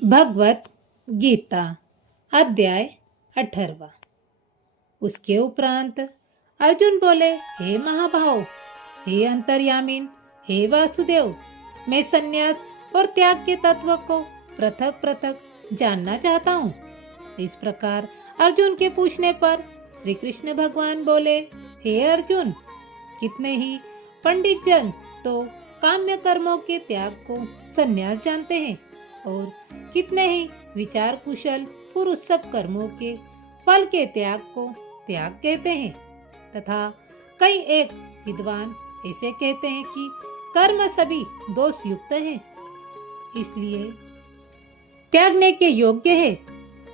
भगवत गीता अध्याय 18। उसके उपरांत अर्जुन बोले, हे महाभाव, हे अंतर्यामीन, हे वासुदेव, मैं संन्यास और त्याग के तत्व को पृथक पृथक जानना चाहता हूँ। इस प्रकार अर्जुन के पूछने पर श्री कृष्ण भगवान बोले, हे अर्जुन, कितने ही पंडित जन तो काम्य कर्मों के त्याग को संन्यास जानते हैं और कितने ही विचार कुशल पुरुष सब कर्मों के फल के त्याग को त्याग कहते हैं, तथा कई एक विद्वान ऐसे कहते हैं कि कर्म सभी दोष युक्त है, इसलिए त्यागने के योग्य है,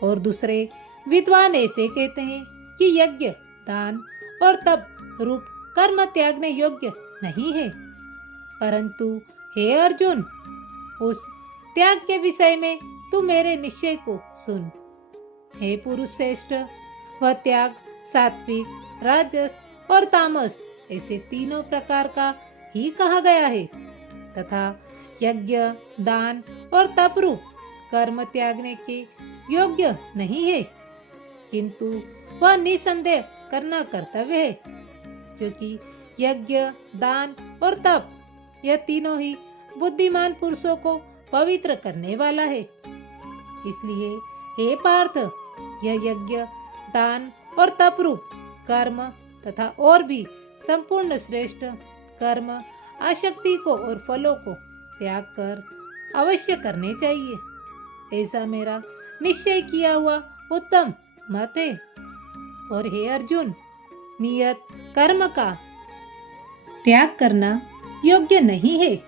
और दूसरे विद्वान ऐसे कहते हैं कि यज्ञ, दान और तप रूप कर्म त्यागने योग्य नहीं है। परंतु हे अर्जुन, उस त्याग के विषय में तू मेरे निश्चय को सुन। हे पुरुष श्रेष्ठ, वह त्याग सात्विक, राजस और तामस ऐसे तीनों प्रकार का ही कहा गया है, तथा यज्ञ, दान और तप रूप कर्म त्यागने के योग्य नहीं है, किंतु वह निसंदेह करना कर्तव्य है, क्योंकि यज्ञ, दान और तप यह तीनों ही बुद्धिमान पुरुषों को पवित्र करने वाला है। इसलिए हे पार्थ, यह यज्ञ, दान और तप रूप कर्म तथा और भी संपूर्ण श्रेष्ठ कर्म आसक्ति को और फलों को त्याग कर अवश्य करने चाहिए। ऐसा मेरा निश्चय किया हुआ उत्तम मत है। और हे अर्जुन, नियत कर्म का त्याग करना योग्य नहीं है,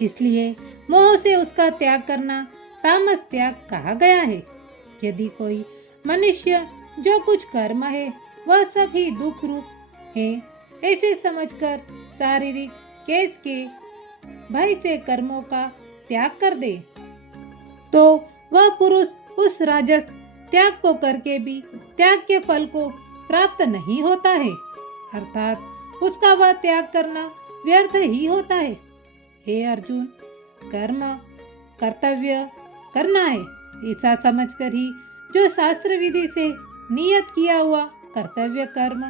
इसलिए मोह से उसका त्याग करना तामस त्याग कहा गया है। यदि कोई मनुष्य जो कुछ कर्म है वह सब ही दुख रूप है ऐसे समझकर शारीरिक केस के भय से कर्मों का त्याग कर दे, तो वह पुरुष उस राजस त्याग को करके भी त्याग के फल को प्राप्त नहीं होता है, अर्थात उसका वह त्याग करना व्यर्थ ही होता है। हे अर्जुन, कर्म कर्तव्य करना है ऐसा समझकर ही जो शास्त्र विधि से नियत किया हुआ कर्तव्य कर्म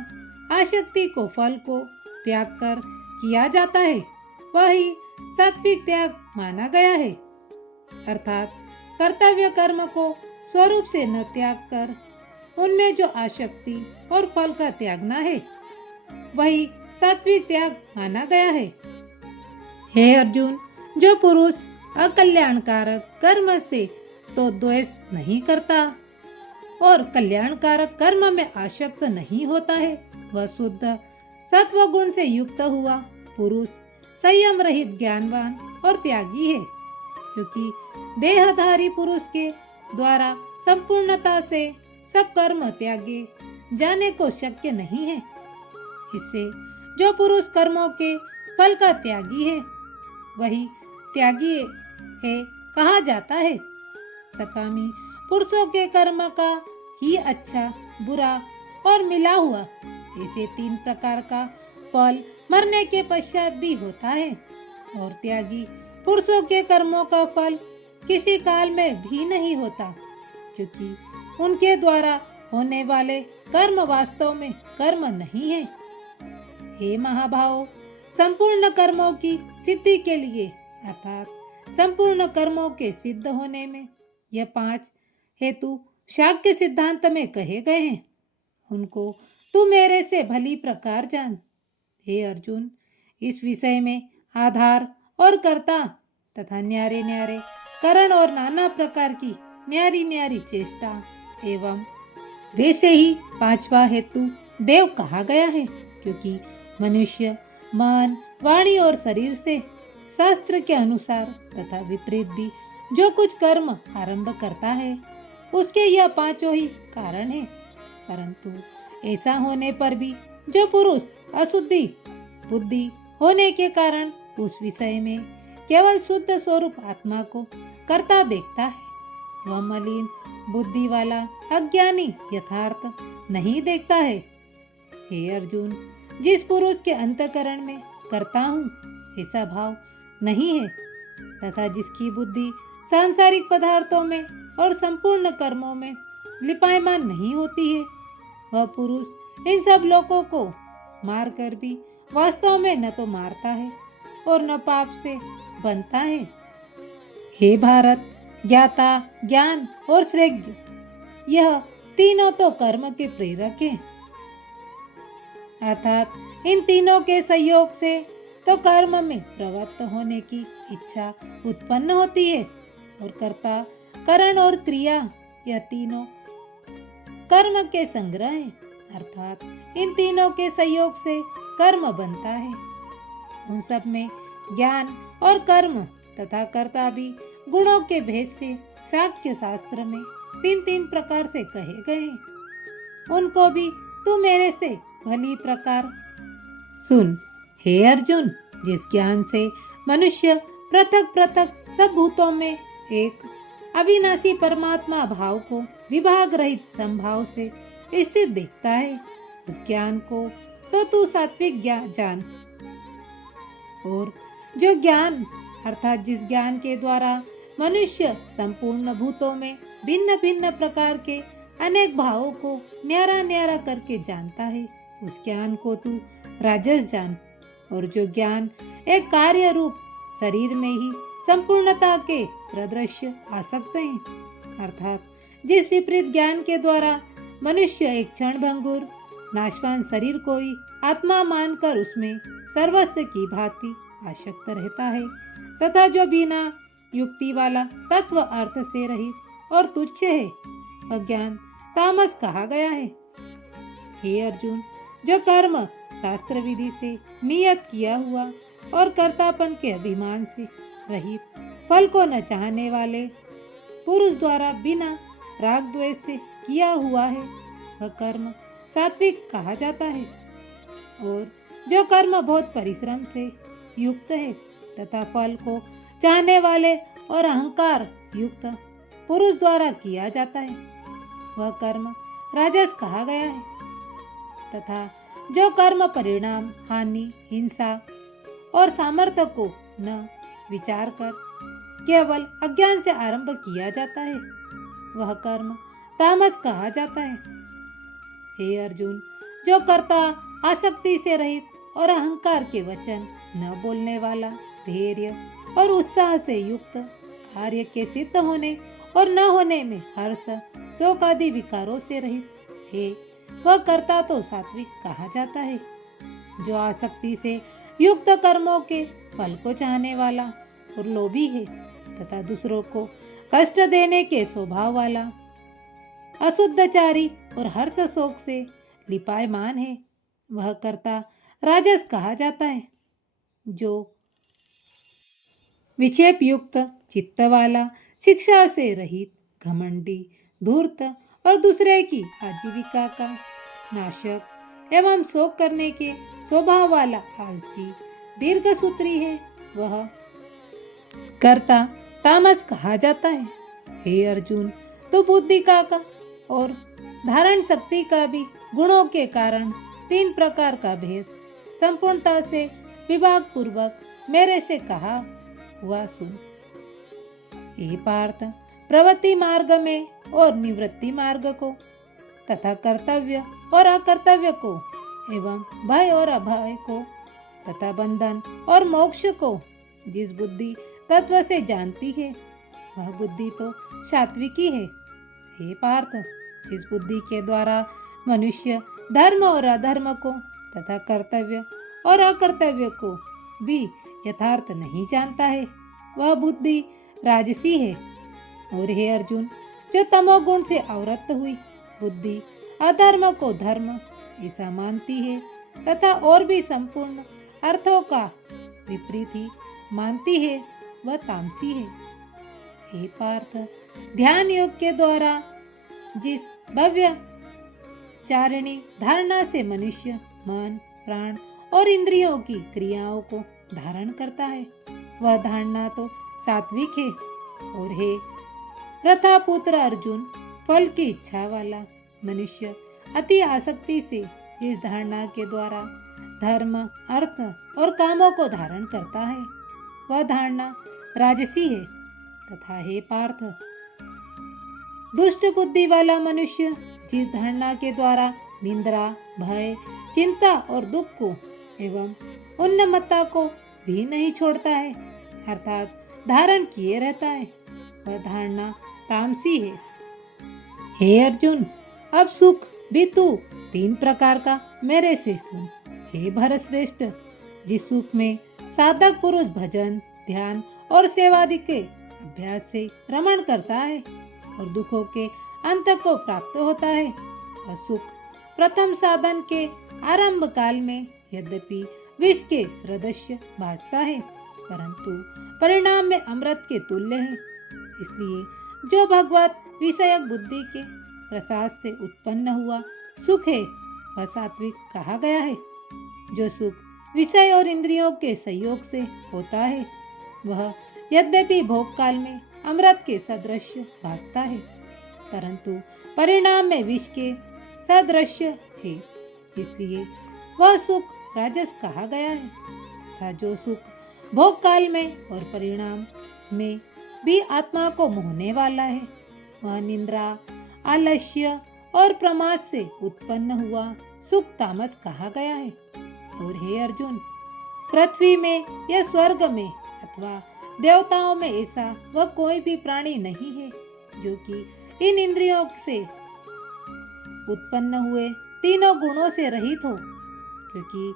आसक्ति को फल को त्याग कर किया जाता है, वही सात्विक त्याग माना गया है। अर्थात कर्तव्य कर्म को स्वरूप से न त्याग कर उनमें जो आसक्ति और फल का त्यागना है, वही सात्विक त्याग माना गया है। हे अर्जुन, जो पुरुष अकल्याणकारक कर्म से तो द्वेष नहीं करता और कल्याणकारक कर्म में आसक्त नहीं होता है, वह शुद्ध सत्व गुण से युक्त हुआ पुरुष संयम रहित ज्ञानवान और त्यागी है, क्योंकि देहधारी पुरुष के द्वारा संपूर्णता से सब कर्म त्यागे जाने को शक्य नहीं है। इससे जो पुरुष कर्मों के फल का त्यागी है, वही त्यागी है कहा जाता है। सकामी पुरुषों के कर्म का ही अच्छा, बुरा और मिला हुआ ऐसे तीन प्रकार का फल मरने के पश्चात भी होता है, और त्यागी पुरुषों के कर्मों का फल किसी काल में भी नहीं होता, क्योंकि उनके द्वारा होने वाले कर्म वास्तव में कर्म नहीं है। हे महाभाव, संपूर्ण कर्मों की सिद्धि के लिए अर्थात संपूर्ण कर्मों के सिद्ध होने में यह 5 हेतु शाक्य सिद्धांत में कहे गए हैं, उनको तू मेरे से भली प्रकार जान। हे अर्जुन, इस विषय में आधार और कर्ता तथा न्यारे न्यारे करण और नाना प्रकार की न्यारी न्यारी चेष्टा एवं वैसे ही 5वां हेतु देव कहा गया है, क्योंकि मनुष्य मन, वाणी और शरीर से शास्त्र के अनुसार तथा विपरीत भी जो कुछ कर्म आरंभ करता है, उसके यह 5 ही कारण है। परंतु ऐसा होने पर भी जो पुरुष अशुद्धि बुद्धि होने के कारण उस विषय में केवल शुद्ध स्वरूप आत्मा को करता देखता है, वह मलिन बुद्धि वाला अज्ञानी यथार्थ नहीं देखता है। हे अर्जुन, जिस पुरुष के अंतःकरण में करता हूँ ऐसा भाव नहीं है, तथा जिसकी बुद्धि सांसारिक पदार्थों में और संपूर्ण कर्मों में लिपायमान नहीं होती है। वह पुरुष इन सब लोगों को मारकर भी वास्तव में न तो मारता है और न पाप से बनता है। हे भारत, ज्ञाता, ज्ञान और श्रेष्ठ, यह तीनों तो कर्म के प्रेरक हैं। अर्थात इन तीनों के सहयोग से तो कर्म में प्रवृत्त होने की इच्छा उत्पन्न होती है और कर्ता, करण और क्रिया, यह तीनों कर्म के संग्रह है। अर्थात इन तीनों के सहयोग से कर्म बनता है। उन सब में ज्ञान और कर्म तथा कर्ता भी गुणों के भेद से शाक्य शास्त्र में तीन तीन प्रकार से कहे गए हैं। उनको भी तू मेरे से भली प्रकार सुन। हे अर्जुन, जिस ज्ञान से मनुष्य पृथक पृथक सब भूतों में एक अविनाशी परमात्मा भाव को विभाग रहित संभाव से स्थित देखता है, उस ज्ञान को तो तू सात्विक ज्ञान जान। और जो ज्ञान अर्थात जिस ज्ञान के द्वारा मनुष्य संपूर्ण भूतों में भिन्न भिन्न प्रकार के अनेक भावों को न्यारा न्यारा करके जानता है, उस ज्ञान को तू राजस जान। और जो ज्ञान एक कार्य रूप शरीर में ही संपूर्णता के सदृश्य आ सकते हैं, अर्थात जिस विपरीत ज्ञान के द्वारा मनुष्य एक क्षण भंगुर नाशवान शरीर को ही आत्मा मानकर उसमें सर्वस्व की भांति आसक्त रहता है, तथा जो बिना युक्ति वाला तत्व अर्थ से रहित और तुच्छ है, वह ज्ञान तामस कहा गया है। हे अर्जुन, जो कर्म शास्त्र विधि से नियत किया हुआ और कर्तापन के अभिमान से रहित, फल को न चाहने वाले पुरुष द्वारा बिना राग द्वेष से किया हुआ है, वह कर्म सात्विक कहा जाता है। और जो कर्म बहुत परिश्रम से युक्त है तथा फल को चाहने वाले और अहंकार युक्त पुरुष द्वारा किया जाता है, वह कर्म राजस कहा गया है। तथा जो कर्म परिणाम, हानि, हिंसा और सामर्थ्य को न विचार कर केवल अज्ञान से आरंभ किया जाता है, वह कर्म तामस कहा जाता है। हे अर्जुन, जो कर्ता आसक्ति से रहित और अहंकार के वचन न बोलने वाला, धैर्य और उत्साह से युक्त, कार्य के सिद्ध होने और न होने में हर्ष, शोक आदि विकारों से रहित है, वह कर्ता तो सात्विक कहा जाता है। जो आसक्ति से युक्त कर्मों के फल को चाहने वाला और लोभी है तथा दूसरों को कष्ट देने के स्वभाव वाला, अशुद्धचारी और हर्ष शोक से लिपायमान है, वह कर्ता राजस कहा जाता है। जो विक्षेप युक्त चित्त वाला, शिक्षा से रहित, घमंडी, धूर्त और दूसरे की आजीविका का नाशक एवं शोक करने के स्वभाव वाला आलसी, दीर्घसूत्री है, वह कर्ता तामस कहा जाता है। हे अर्जुन, तो बुद्धि का और धारण शक्ति का भी गुणों के कारण तीन प्रकार का भेद संपूर्णता से विभाग पूर्वक मेरे से कहा हुआ सुन। हे पार्थ, प्रवृत्ति मार्ग में और निवृत्ति मार्ग को तथा कर्तव्य और अकर्तव्य को एवं भय और अभय को तथा बंधन और मोक्ष को जिस बुद्धि तत्व से जानती है, वह बुद्धि तो सात्विकी है। हे पार्थ, जिस बुद्धि के द्वारा मनुष्य धर्म और अधर्म को तथा कर्तव्य और अकर्तव्य को भी यथार्थ नहीं जानता है, वह बुद्धि राजसी है। और हे अर्जुन, जो तमोगुण से आवृत्त हुई बुद्धि अधर्म को धर्म ऐसा मानती है तथा और भी संपूर्ण अर्थों का विपरीत ही मानती है, वह तामसी है। हे पार्थ, ध्यान योग के द्वारा जिस भव्य चारिणी धारणा से मनुष्य मन, प्राण और इंद्रियों की क्रियाओं को धारण करता है, वह धारणा तो सात्विक है। और हे प्रथा पुत्र अर्जुन, फल की इच्छा वाला मनुष्य अति आसक्ति से जिस धारणा के द्वारा धर्म, अर्थ और कामों को धारण करता है, वह धारणा राजसी है। तथा हे पार्थ, दुष्ट बुद्धि वाला मनुष्य जिस धारणा के द्वारा निंद्रा, भय, चिंता और दुख को एवं उन्नमत्ता को भी नहीं छोड़ता है, अर्थात धारण किए रहता है, वह धारणा तामसी है। हे अर्जुन, अब सुख भी तू 3 प्रकार का मेरे से सुन। हे भरत श्रेष्ठ, जिस सुख में साधक पुरुष भजन, ध्यान और सेवादि के अभ्यास से रमण करता है और दुखों के अंत को प्राप्त होता है, वह सुख प्रथम साधन के आरंभ काल में यद्यपि विष के सदृश्य भासता है, परंतु परिणाम में अमृत के तुल्य है। इसलिए जो भगवत विषयक बुद्धि के प्रसाद से उत्पन्न हुआ सुख है, वह सात्विक कहा गया है। जो सुख विषय और इंद्रियों के संयोग से होता है, वह यद्यपि भोग काल में अमृत के सदृश भासता है, परंतु परिणाम में विष के सदृश है, इसलिए वह सुख राजस कहा गया है। तथा जो सुख भोग काल में और परिणाम में भी आत्मा को मोहने वाला है, वह निंद्रा, आलस्य और प्रमाद से उत्पन्न हुआ सुख तामस कहा गया है। और हे अर्जुन, पृथ्वी में या स्वर्ग में अथवा देवताओं में ऐसा वह कोई भी प्राणी नहीं है जो कि इन इंद्रियों से उत्पन्न हुए तीनों गुणों से रहित हो, क्योंकि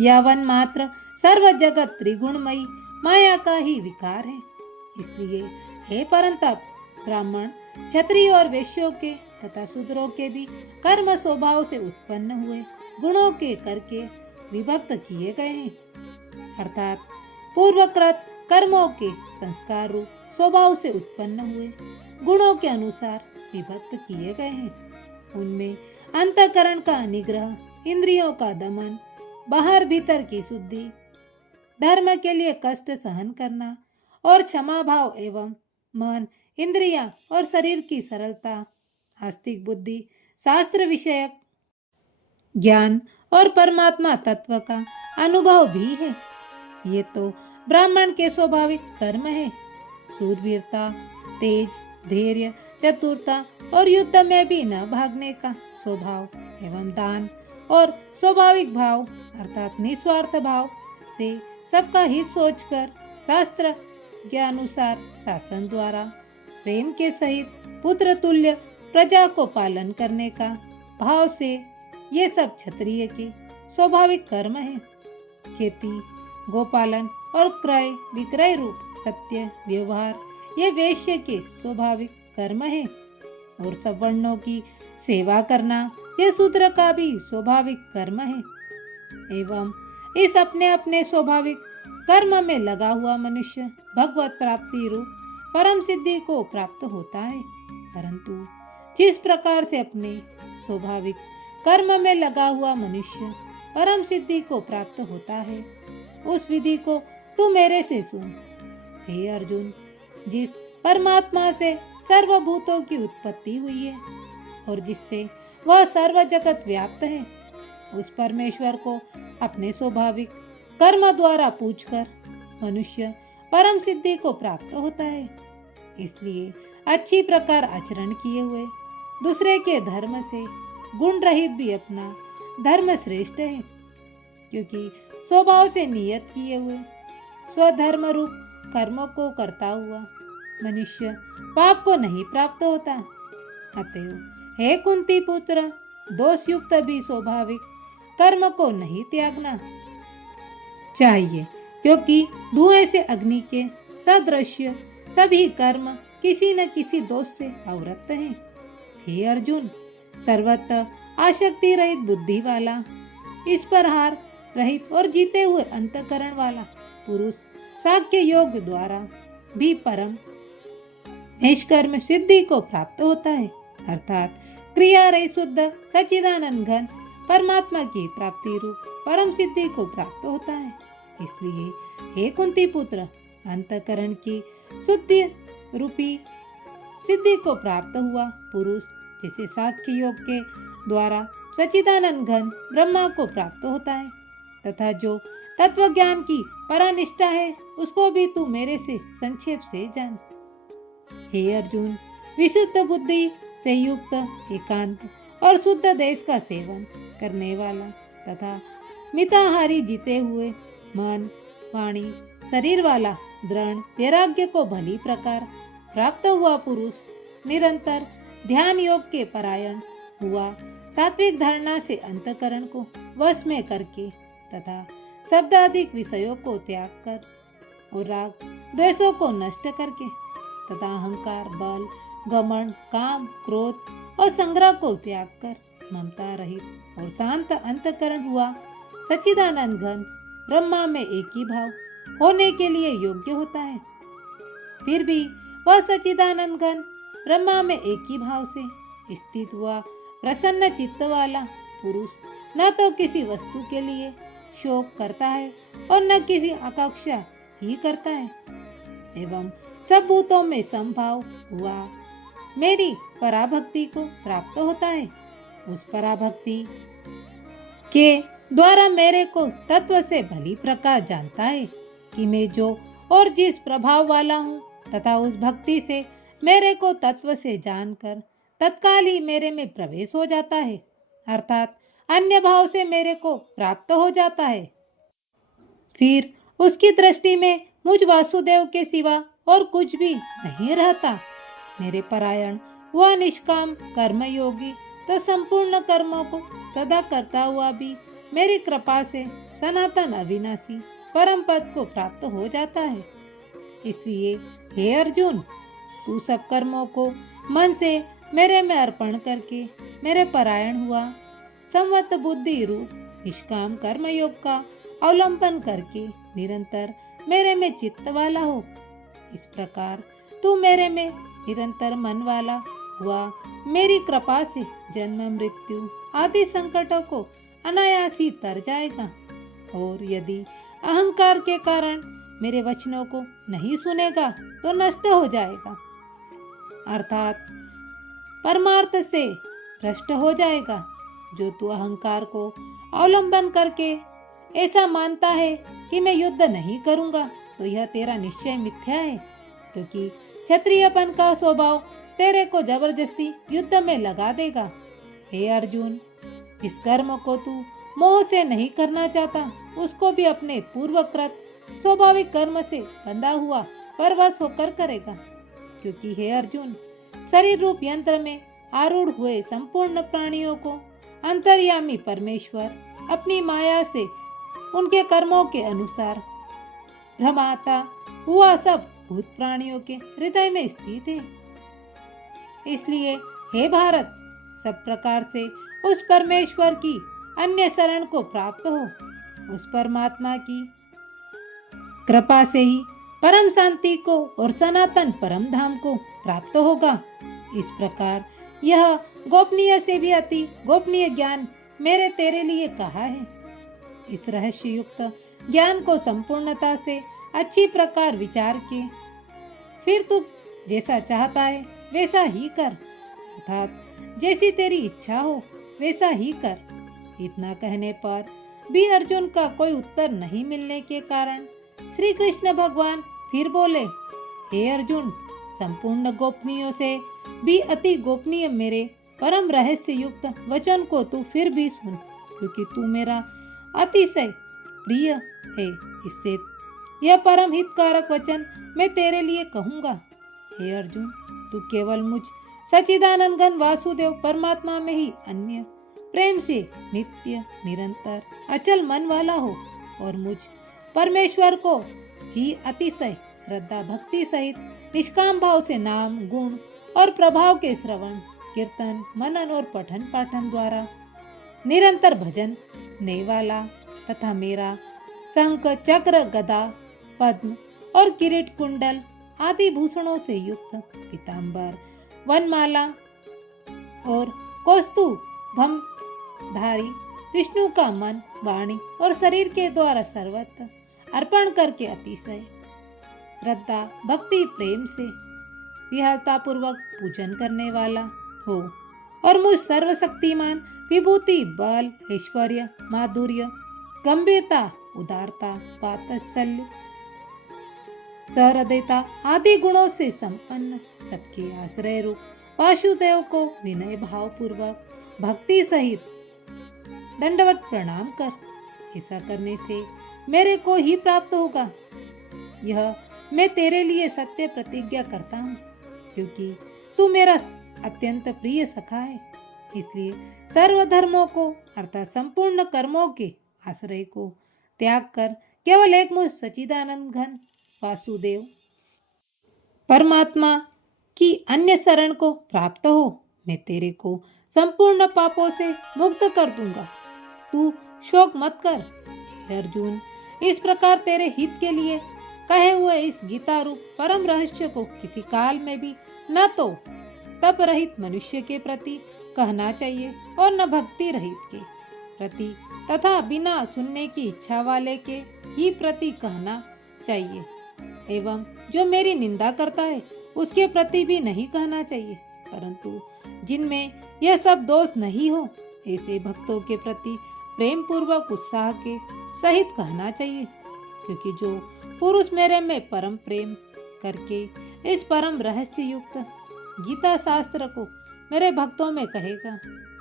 यावन मात्र सर्व जगत त्रिगुणमयी माया का ही विकार है। इसलिए हे परंतप, ब्राह्मण, क्षत्रिय और वैश्यों के तथा शूद्रों के भी कर्म स्वभाव से उत्पन्न हुए गुणों के करके विभक्त किए गए हैं, अर्थात पूर्वकृत कर्मों के संस्कार रूप स्वभाव से उत्पन्न हुए गुणों के अनुसार विभक्त किए गए हैं। उनमें अंतःकरण का निग्रह, इंद्रियों का दमन, बाहर भीतर की शुद्धि, धर्म के लिए कष्ट सहन करना और क्षमा भाव एवं मन, इंद्रियां और शरीर की सरलता, आस्तिक बुद्धि, शास्त्र विषयक ज्ञान और परमात्मा तत्व का अनुभव भी है। ये तो ब्राह्मण के स्वाभाविक कर्म है। शूरवीरता, तेज, धैर्य, चतुरता और युद्ध में भी न भागने का स्वभाव एवं दान और स्वाभाविक भाव अर्थात निस्वार्थ भाव से सबका हित सोचकर शास्त्र के अनुसार शासन द्वारा प्रेम के सहित पुत्र तुल्य प्रजा को पालन करने का भाव से ये सब क्षत्रिय के स्वाभाविक कर्म है। खेती, गोपालन और क्रय विक्रय रूप सत्य व्यवहार ये वैश्य के स्वाभाविक कर्म है। और सब वर्णों की सेवा करना यह शूद्र का भी स्वाभाविक कर्म है। एवं इस अपने अपने स्वाभाविक कर्म में लगा हुआ मनुष्य भगवत प्राप्ति रूप परम सिद्धि को प्राप्त होता है। परंतु जिस प्रकार से अपने स्वाभाविक कर्म में लगा हुआ मनुष्य परम सिद्धि को प्राप्त होता है, उस विधि को तू मेरे से सुन। हे अर्जुन, जिस परमात्मा से सर्वभूतों की उत्पत्ति हुई है और जिससे वह सर्व जगत व्याप्त है, उस परमेश्वर को अपने स्वाभाविक कर्म द्वारा पूजकर मनुष्य परम सिद्धि को प्राप्त होता है। इसलिए अच्छी प्रकार आचरण किए हुए दूसरे के धर्म से गुण रहित भी अपना धर्म श्रेष्ठ है, क्योंकि स्वभाव से नियत किए हुए स्वधर्म रूप कर्मों को करता हुआ मनुष्य पाप को नहीं प्राप्त होता। अतएव हे कुंती पुत्र, दोष युक्त भी स्वाभाविक कर्म को नहीं त्यागना चाहिए, क्योंकि धुएं से अग्नि के सदृश्य सभी कर्म किसी न किसी दोष से आवृत हैं। हे अर्जुन, सर्वत्र आसक्ति रहित बुद्धि वाला, इस पर हार रहित और जीते हुए अंतकरण वाला पुरुष साख्य योग द्वारा भी परम निष्कर्म सिद्धि को प्राप्त होता है, अर्थात क्रिया रहित शुद्ध सच्चिदानंद घन परमात्मा की प्राप्ति रूप परम सिद्धि को प्राप्त होता है। इसलिए हे कुंती पुत्र, अंतकरण की शुद्धि रूपी सिद्धि को प्राप्त हुआ पुरुष जिसे साख्य योग के द्वारा सच्चिदानंद घन ब्रह्मा को प्राप्त होता है, तथा जो तत्व ज्ञान की परानिष्ठा है, उसको भी तू मेरे से संक्षेप से जान। हे अर्जुन, विशुद्ध बुद्धि से युक्त, एकांत और शुद्ध देश का सेवन करने वाला तथा मिताहारी जीते हुए मन, वाणी, शरीर वाला दृढ़ वैराग्य को भली प्रकार प्राप्त हुआ पुरुष, निरंतर ध्यान योग के परायण हुआ, सात्विक धारणा से अंतकरण को वश में करके तथा शब्दाधिक विषयों को त्याग कर और राग द्वेषों को नष्ट करके तथा अहंकार, बल, घमंड, काम, क्रोध और संग्रह को त्याग कर ममता रहित और शांत अंतकरण हुआ, सच्चिदानंद घन ब्रह्मा में एक ही भाव होने के लिए योग्य होता है। फिर भी वह सच्चिदानंद घन ब्रह्मा में एक ही भाव से स्थित हुआ प्रसन्न चित्त वाला पुरुष न तो किसी वस्तु के लिए शोक करता है और न किसी आकांक्षा ही करता है, एवं सब भूतों में समभाव हुआ मेरी पराभक्ति को प्राप्त होता है। उस पराभक्ति के द्वारा मेरे को तत्व से भली प्रकार जानता है कि मैं जो और जिस प्रभाव वाला हूँ तथा उस भक्ति से मेरे को तत्व से जानकर तत्काल ही मेरे में प्रवेश हो जाता है, अर्थात अन्य भाव से मेरे को प्राप्त हो जाता है। फिर उसकी दृष्टि में मुझ वासुदेव के सिवा और कुछ भी नहीं रहता। मेरे परायण वह निष्काम कर्मयोगी तो संपूर्ण कर्मों को सदा करता हुआ भी मेरी कृपा से सनातन अविनाशी परम पद को प्राप्त हो जाता है। इसलिए हे अर्जुन, तू सब कर्मों को मन से मेरे में अर्पण करके मेरे परायण हुआ, संवत बुद्धि रूप निष्काम कर्मयोग का अवलंबन करके निरंतर मेरे में चित्त वाला हो। इस प्रकार तू मेरे में निरंतर मन वाला हुआ, मेरी कृपा से जन्म मृत्यु आदि संकटों को अनायासी तर जाएगा। और यदि अहंकार के कारण मेरे वचनों को नहीं सुनेगा तो नष्ट हो जाएगा, अर्थात परमार्थ से भ्रष्ट हो जाएगा। जो तू अहंकार को अवलंबन करके ऐसा मानता है कि मैं युद्ध नहीं करूंगा, तो यह तेरा निश्चय मिथ्या है, क्योंकि क्षत्रियपन का स्वभाव तेरे को जबरदस्ती युद्ध में लगा देगा। हे अर्जुन, जिस कर्म को तू मोह से नहीं करना चाहता, उसको भी अपने पूर्वकृत स्वाभाविक कर्म से बंधा हुआ परवश होकर करेगा। क्योंकि हे अर्जुन, शरीर रूप यंत्र में आरूढ़ हुए संपूर्ण प्राणियों को अंतर्यामी परमेश्वर अपनी माया से उनके कर्मों के अनुसार भ्रमाता हुआ सब भूत प्राणियों के हृदय में स्थित है। इसलिए हे भारत, सब प्रकार से उस परमेश्वर की अन्य शरण को प्राप्त हो। उस परमात्मा की कृपा से ही परम शांति को और सनातन परम धाम को प्राप्त होगा। इस प्रकार यह गोपनीय से भी अति गोपनीय ज्ञान मेरे तेरे लिए कहा है। इस रहस्य युक्त ज्ञान को संपूर्णता से अच्छी प्रकार विचार के फिर तू जैसा चाहता है वैसा ही कर, अर्थात जैसी तेरी इच्छा हो वैसा ही कर। इतना कहने पर भी अर्जुन का कोई उत्तर नहीं मिलने के कारण श्री कृष्ण भगवान फिर बोले, हे अर्जुन, संपूर्ण गोपनीयों से भी अति गोपनीय मेरे परम रहस्य युक्त वचन को तू फिर भी सुन, क्योंकि तू मेरा अतिशय प्रिय है। इससे यह परम हितकारक वचन मैं तेरे लिए कहूँगा। हे अर्जुन, तू केवल मुझ सच्चिदानंद घन वासुदेव परमात्मा में ही अन्य प्रेम से नित्य निरंतर अचल मन वाला हो और मुझ परमेश्वर को ही अतिशय श्रद्धा भक्ति सहित निष्काम भाव से नाम, गुण और प्रभाव के श्रवण, कीर्तन, मनन और पठन पाठन द्वारा निरंतर भजन ने वाला तथा मेरा शंख, चक्र, गदा, पद्म और किरीट, कुंडल आदि भूषणों से युक्त पीतांबर, वनमाला और कौस्तुभम धारी विष्णु का मन, वाणी और शरीर के द्वारा सर्वत्र अर्पण करके अतिशय श्रद्धा भक्ति प्रेम से विहलता पूर्वक पूजन करने वाला हो और मुझ सर्वशक्तिमान विभूति, बल, ऐश्वर्य, माधुर्य, गंभीरता उदारता, वात्सल्य, सहृदयता आदि गुणों से संपन्न सबके आश्रय रूप वासुदेव को विनय भाव पूर्वक भक्ति सहित दंडवत प्रणाम कर। ऐसा करने से मेरे को ही प्राप्त होगा। यह मैं तेरे लिए सत्य प्रतिज्ञा करता हूँ, क्योंकि तू मेरा अत्यंत प्रिय सखा है। इसलिए सर्व धर्मों को अर्थात संपूर्ण कर्मों के आश्रय को त्याग कर केवल एक मुझ सच्चिदानंद घन वासुदेव परमात्मा की अन्य शरण को प्राप्त हो। मैं तेरे को संपूर्ण पापों से मुक्त कर दूंगा। तू शोक मत कर। हे अर्जुन, इस प्रकार तेरे हित के लिए कहे हुए इस गीता रूप परम रहस्य को किसी काल में भी न तो तप रहित मनुष्य के प्रति कहना चाहिए और न भक्ति रहित के प्रति तथा बिना सुनने की इच्छा वाले के ही प्रति कहना चाहिए, एवं जो मेरी निंदा करता है उसके प्रति भी नहीं कहना चाहिए, परंतु जिनमें यह सब दोष नहीं हो ऐसे भक्तों के प्रति प्रेम पूर्वक उत्साह के सहित कहना चाहिए। क्योंकि जो पुरुष मेरे में परम प्रेम करके इस परम रहस्य युक्त गीता शास्त्र को मेरे भक्तों में कहेगा,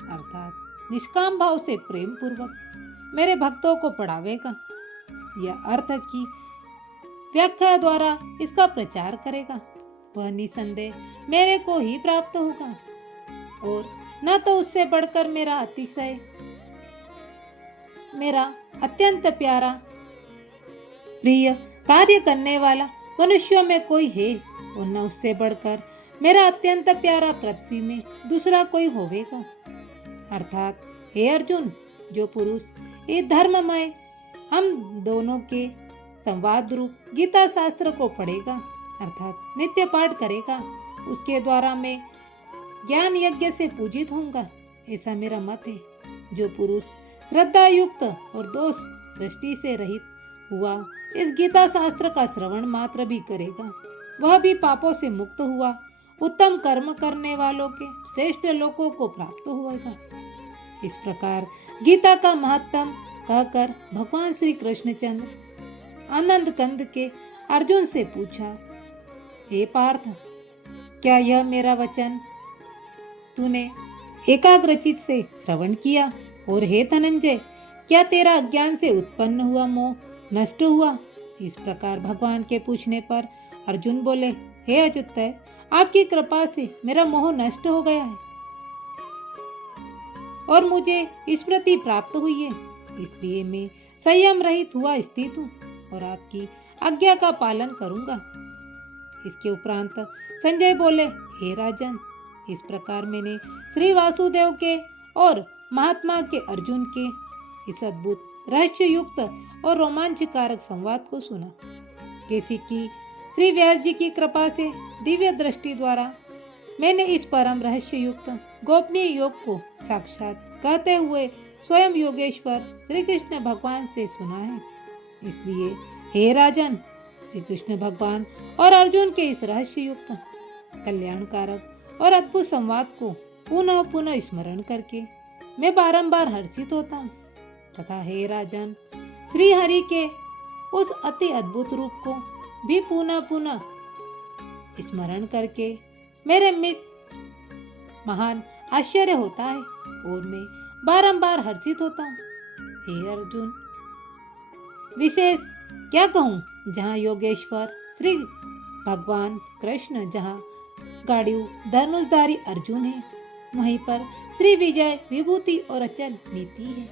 अर्थात निष्काम भाव से प्रेम पूर्वक मेरे भक्तों को पढ़ावेगा या अर्थ की व्याख्या द्वारा इसका प्रचार करेगा, वह निसंदेह मेरे को ही प्राप्त होगा और न तो उससे बढ़कर मेरा अत्यंत प्यारा प्रिय कार्य करने वाला मनुष्यों में कोई है और न उससे बढ़कर मेरा अत्यंत प्यारा पृथ्वी में दूसरा कोई होवेगा। अर्थात हे अर्जुन, जो पुरुष इस धर्ममय हम दोनों के संवाद रूप गीता शास्त्र को पढ़ेगा अर्थात नित्य पाठ करेगा, उसके द्वारा मैं ज्ञान यज्ञ से पूजित होऊंगा, ऐसा मेरा मत है। जो पुरुष श्रद्धा युक्त और दोष दृष्टि से रहित हुआ इस गीता शास्त्र का श्रवण मात्र भी करेगा, वह भी पापों से मुक्त हुआ उत्तम कर्म करने वालों के श्रेष्ठ लोकों को प्राप्त होगा। इस प्रकार गीता का महत्तम कहकर भगवान श्री कृष्णचंद्र आनंद कंद के अर्जुन से पूछा, हे पार्थ, क्या यह मेरा वचन तूने एकाग्रचित से श्रवण किया? और हे धनंजय, क्या तेरा अज्ञान से उत्पन्न हुआ मोह नष्ट हुआ? इस प्रकार भगवान के पूछने पर अर्जुन बोले, हे अच्युत, आपकी कृपा से मेरा मोह नष्ट हो गया है और मुझे स्मृति प्राप्त हुई है, इसलिए मैं संयम रहित हुआ स्थित हूँ और आपकी आज्ञा का पालन करूंगा। इसके उपरांत संजय बोले, हे राजन, इस प्रकार मैंने श्री वासुदेव के और महात्मा के अर्जुन के इस अद्भुत रहस्य युक्त और रोमांचकारक संवाद को सुना। कैसी कि श्री व्यास जी की कृपा से दिव्य दृष्टि द्वारा मैंने इस परम रहस्य युक्त गोपनीय योग को साक्षात कहते हुए स्वयं योगेश्वर श्री कृष्ण भगवान से सुना है। इसलिए हे राजन, श्री कृष्ण भगवान और अर्जुन के इस रहस्य युक्त कल्याणकारक और अद्भुत संवाद को पुनः पुनः स्मरण करके मैं बारंबार हर्षित होता हूँ तथा हे राजन, श्री हरि के उस अति अद्भुत रूप को भी पुनः पुनः स्मरण करके मेरे मित्र महान आश्चर्य होता है और मैं बारंबार हर्षित होता हूँ। हे अर्जुन, विशेष क्या कहूँ, जहाँ योगेश्वर श्री भगवान कृष्ण, जहाँ गाड़ियू धनुषधारी अर्जुन है, वहीं पर श्री विजय विभूति और अचल नीति है,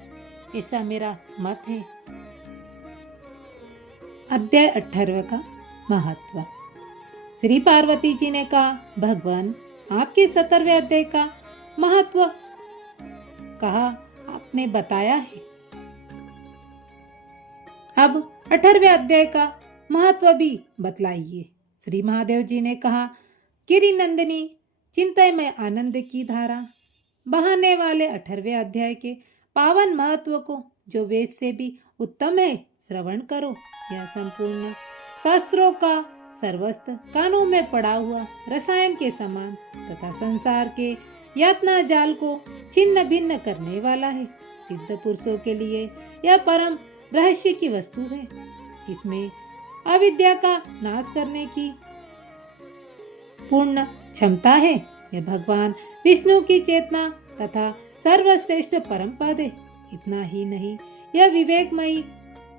ऐसा मेरा मत है। अध्याय 18 का महत्व। श्री पार्वती जी ने कहा, भगवान, आपके 17वें अध्याय का महत्व कहा आपने बताया है, अब 18वें अध्याय का महत्व भी बतलाइए। श्री महादेव जी ने कहा, गिरि नंदिनी चिंतनमय आनंद की धारा बहाने वाले 18वें अध्याय के पावन महत्व को, जो वेद से भी उत्तम है, श्रवण करो। यह संपूर्ण शास्त्रों का सर्वस्त्र कानों में पड़ा हुआ रसायन के समान तथा संसार के यातना जाल को छिन्न भिन्न करने वाला है। सिद्ध पुरुषों के लिए यह परम रहस्य की वस्तु है। इसमें अविद्या का नाश करने की पूर्ण क्षमता है। यह भगवान विष्णु की चेतना तथा सर्वश्रेष्ठ परम पद है। इतना ही नहीं, यह विवेकमयी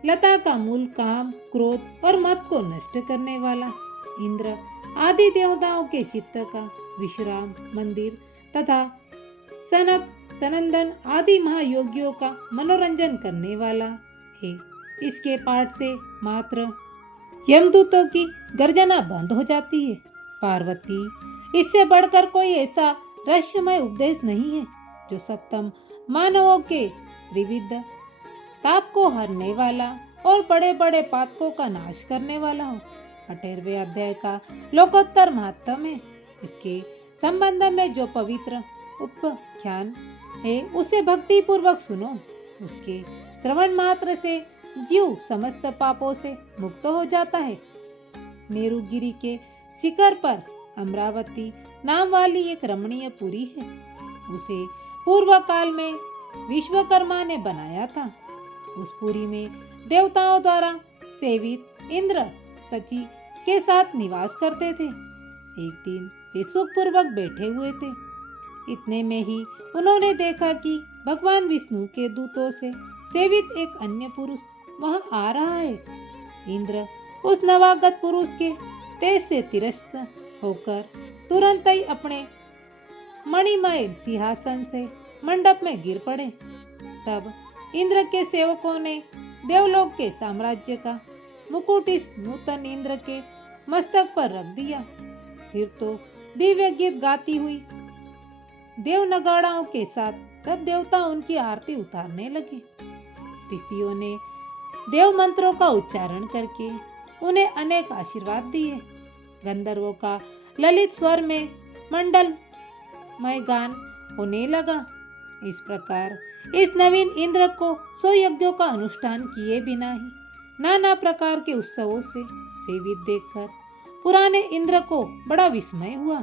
लता का मूल काम, क्रोध और मत को नष्ट करने वाला इंद्र आदि देवताओं के चित्त का विश्राम मंदिर तथा सनक सनंदन आदि महायोगियों का मनोरंजन करने वाला है। इसके पाठ से मात्र यमदूतों की गर्जना बंद हो जाती है। पार्वती, इससे बढ़कर कोई ऐसा रहस्यमय उपदेश नहीं है जो सप्तम मानवों के त्रिविध ताप को हरने वाला और बड़े बड़े पातकों का नाश करने वाला हो। 18वें अध्याय का लोकोत्तर महत्व है। इसके संबंध में जो पवित्र उपाख्यान है उसे भक्ति पूर्वक सुनो। उसके श्रवण मात्र से जीव समस्त पापों से मुक्त हो जाता है। मेरुगिरी के शिखर पर अमरावती नाम वाली एक रमणीय पुरी है। उसे पूर्व काल में विश्वकर्मा ने बनाया था। उस पुरी में देवताओं द्वारा सेवित इंद्र सची के साथ निवास करते थे। एक दिन वे सुखपूर्वक बैठे हुए थे। इतने में ही उन्होंने देखा कि भगवान विष्णु के दूतों से सेवित एक अन्य पुरुष वहां आ रहा है। इंद्र उस नवागत पुरुष के तेज से तिरस्त होकर तुरंत ही अपने मणिमय सिंहासन से मंडप में गिर पड़े। तब इंद्र के सेवकों ने देवलोक के साम्राज्य का मुकुट इस नूतन इंद्र के मस्तक पर रख दिया। फिर तो दिव्य गीत गाती हुई देव नगाड़ाओं के साथ सब देवता उनकी आरती उतारने लगे। ऋषियों ने देव मंत्रों का उच्चारण करके उन्हें अनेक आशीर्वाद दिए। गंधर्वों का ललित स्वर में मंडलमय गान होने लगा। इस प्रकार इस नवीन इंद्र को 100 यज्ञों का अनुष्ठान किए बिना ही नाना प्रकार के उत्सवों से सेवित देखकर पुराने इंद्र को बड़ा विस्मय हुआ।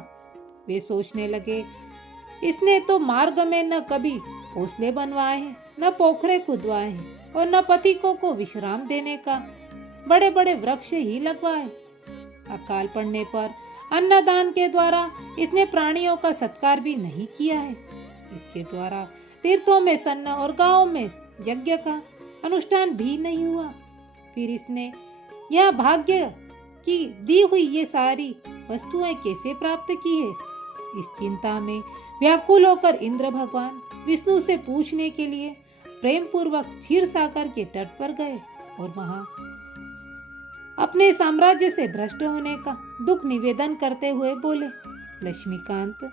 वे सोचने लगे, इसने तो मार्ग में न कभी घोंसले बनवाए हैं, न पोखरे खुदवाए हैं और न पथिकों को विश्राम देने का बड़े बड़े वृक्ष ही लगवाए। अकाल पड़ने पर अन्नदान के द्वारा इसने प्राणियों का सत्कार भी नहीं किया है। इसके द्वारा तीर्थों में सन्न और गांवों में यज्ञ का अनुष्ठान भी नहीं हुआ। फिर इसने यह भाग्य की दी हुई ये सारी वस्तुएं कैसे प्राप्त की है? इस चिंता में व्याकुल होकर इंद्र भगवान विष्णु से पूछने के लिए प्रेम पूर्वक क्षीर सागर के तट पर गए और वहां अपने साम्राज्य से भ्रष्ट होने का दुख निवेदन करते हुए बोले, लक्ष्मीकांत,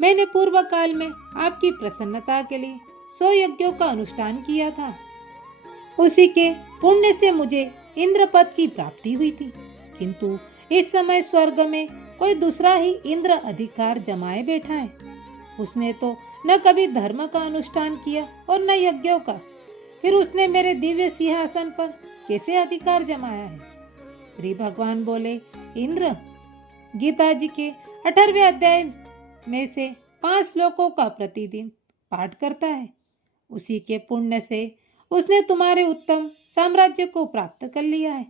मैंने पूर्व काल में आपकी प्रसन्नता के लिए 100 यज्ञों का अनुष्ठान किया था। उसी के पुण्य से मुझे इंद्र पद की प्राप्ति हुई थी, किंतु इस समय स्वर्ग में कोई दूसरा ही इंद्र अधिकार जमाए बैठा है। उसने तो न कभी धर्म का अनुष्ठान किया और न यज्ञों का। फिर उसने मेरे दिव्य सिंहासन पर कैसे अधिकार जमाया है? श्री भगवान बोले, इंद्र, गीता जी के 18वें अध्याय में से 5 श्लोकों का प्रतिदिन पाठ करता है। उसी के पुण्य से उसने तुम्हारे उत्तम साम्राज्य को प्राप्त कर लिया है।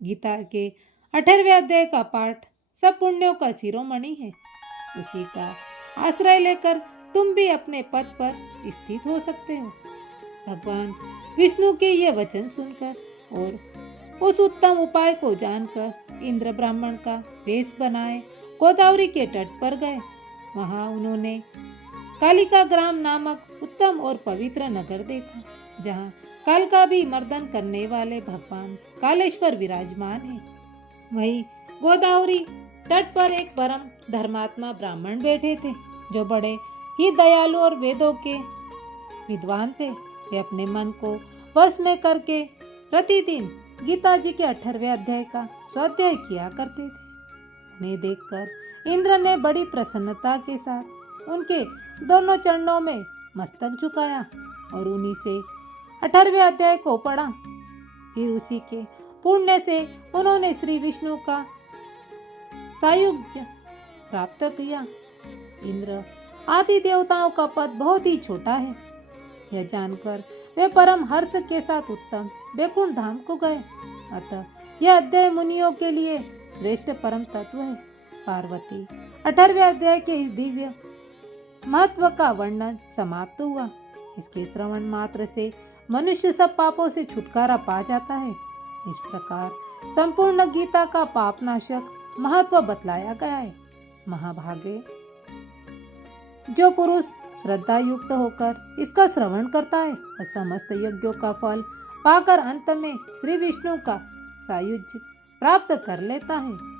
गीता के 18वें अध्याय का पाठ सब पुण्यों का शिरोमणि है। उसी का आश्रय लेकर तुम भी अपने पद पर स्थित हो सकते हो। भगवान विष्णु के ये वचन सुनकर और उस उत्तम उपाय को जानकर इंद्र ब्राह्मण का वेश बनाए गोदावरी के तट पर गए। वहां उन्होंने कालिका ग्राम नामक उत्तम और पवित्र नगर देखा, जहां काल का भी मर्दन करने वाले भगवान कालेश्वर विराजमान है। वहीं गोदावरी तट पर एक परम धर्मात्मा ब्राह्मण बैठे थे, जो बड़े ही दयालु और वेदों के विद्वान थे। वे अपने मन को वश में करके प्रतिदिन गीता जी के 18वें अध्याय का स्वाध्याय किया करते थे। उन्हें देखकर इंद्र ने बड़ी प्रसन्नता के साथ उनके दोनों चरणों में मस्तक झुकाया और उन्हीं से 18वें अध्याय को पढ़ा। फिर उसी के पुण्य से उन्होंने श्री विष्णु का सायुज्य प्राप्त किया। इंद्र आदि देवताओं का पद बहुत ही छोटा है। यह जानकर वे परम हर्ष के साथ उत्तम बैकुंठ धाम को गए। अतः यह अध्याय मुनियों के लिए श्रेष्ठ परम तत्व है। पार्वती 18वें अध्याय के इस दिव्य महत्व का वर्णन समाप्त हुआ। इसके श्रवण मात्र से मनुष्य सब पापों से छुटकारा पा जाता है। इस प्रकार संपूर्ण गीता का पापनाशक महत्व बतलाया गया है। महाभागे, जो पुरुष श्रद्धा युक्त होकर इसका श्रवण करता है वह समस्त यज्ञों का फल पाकर अंत में श्री विष्णु का सायुज्य प्राप्त कर लेता है।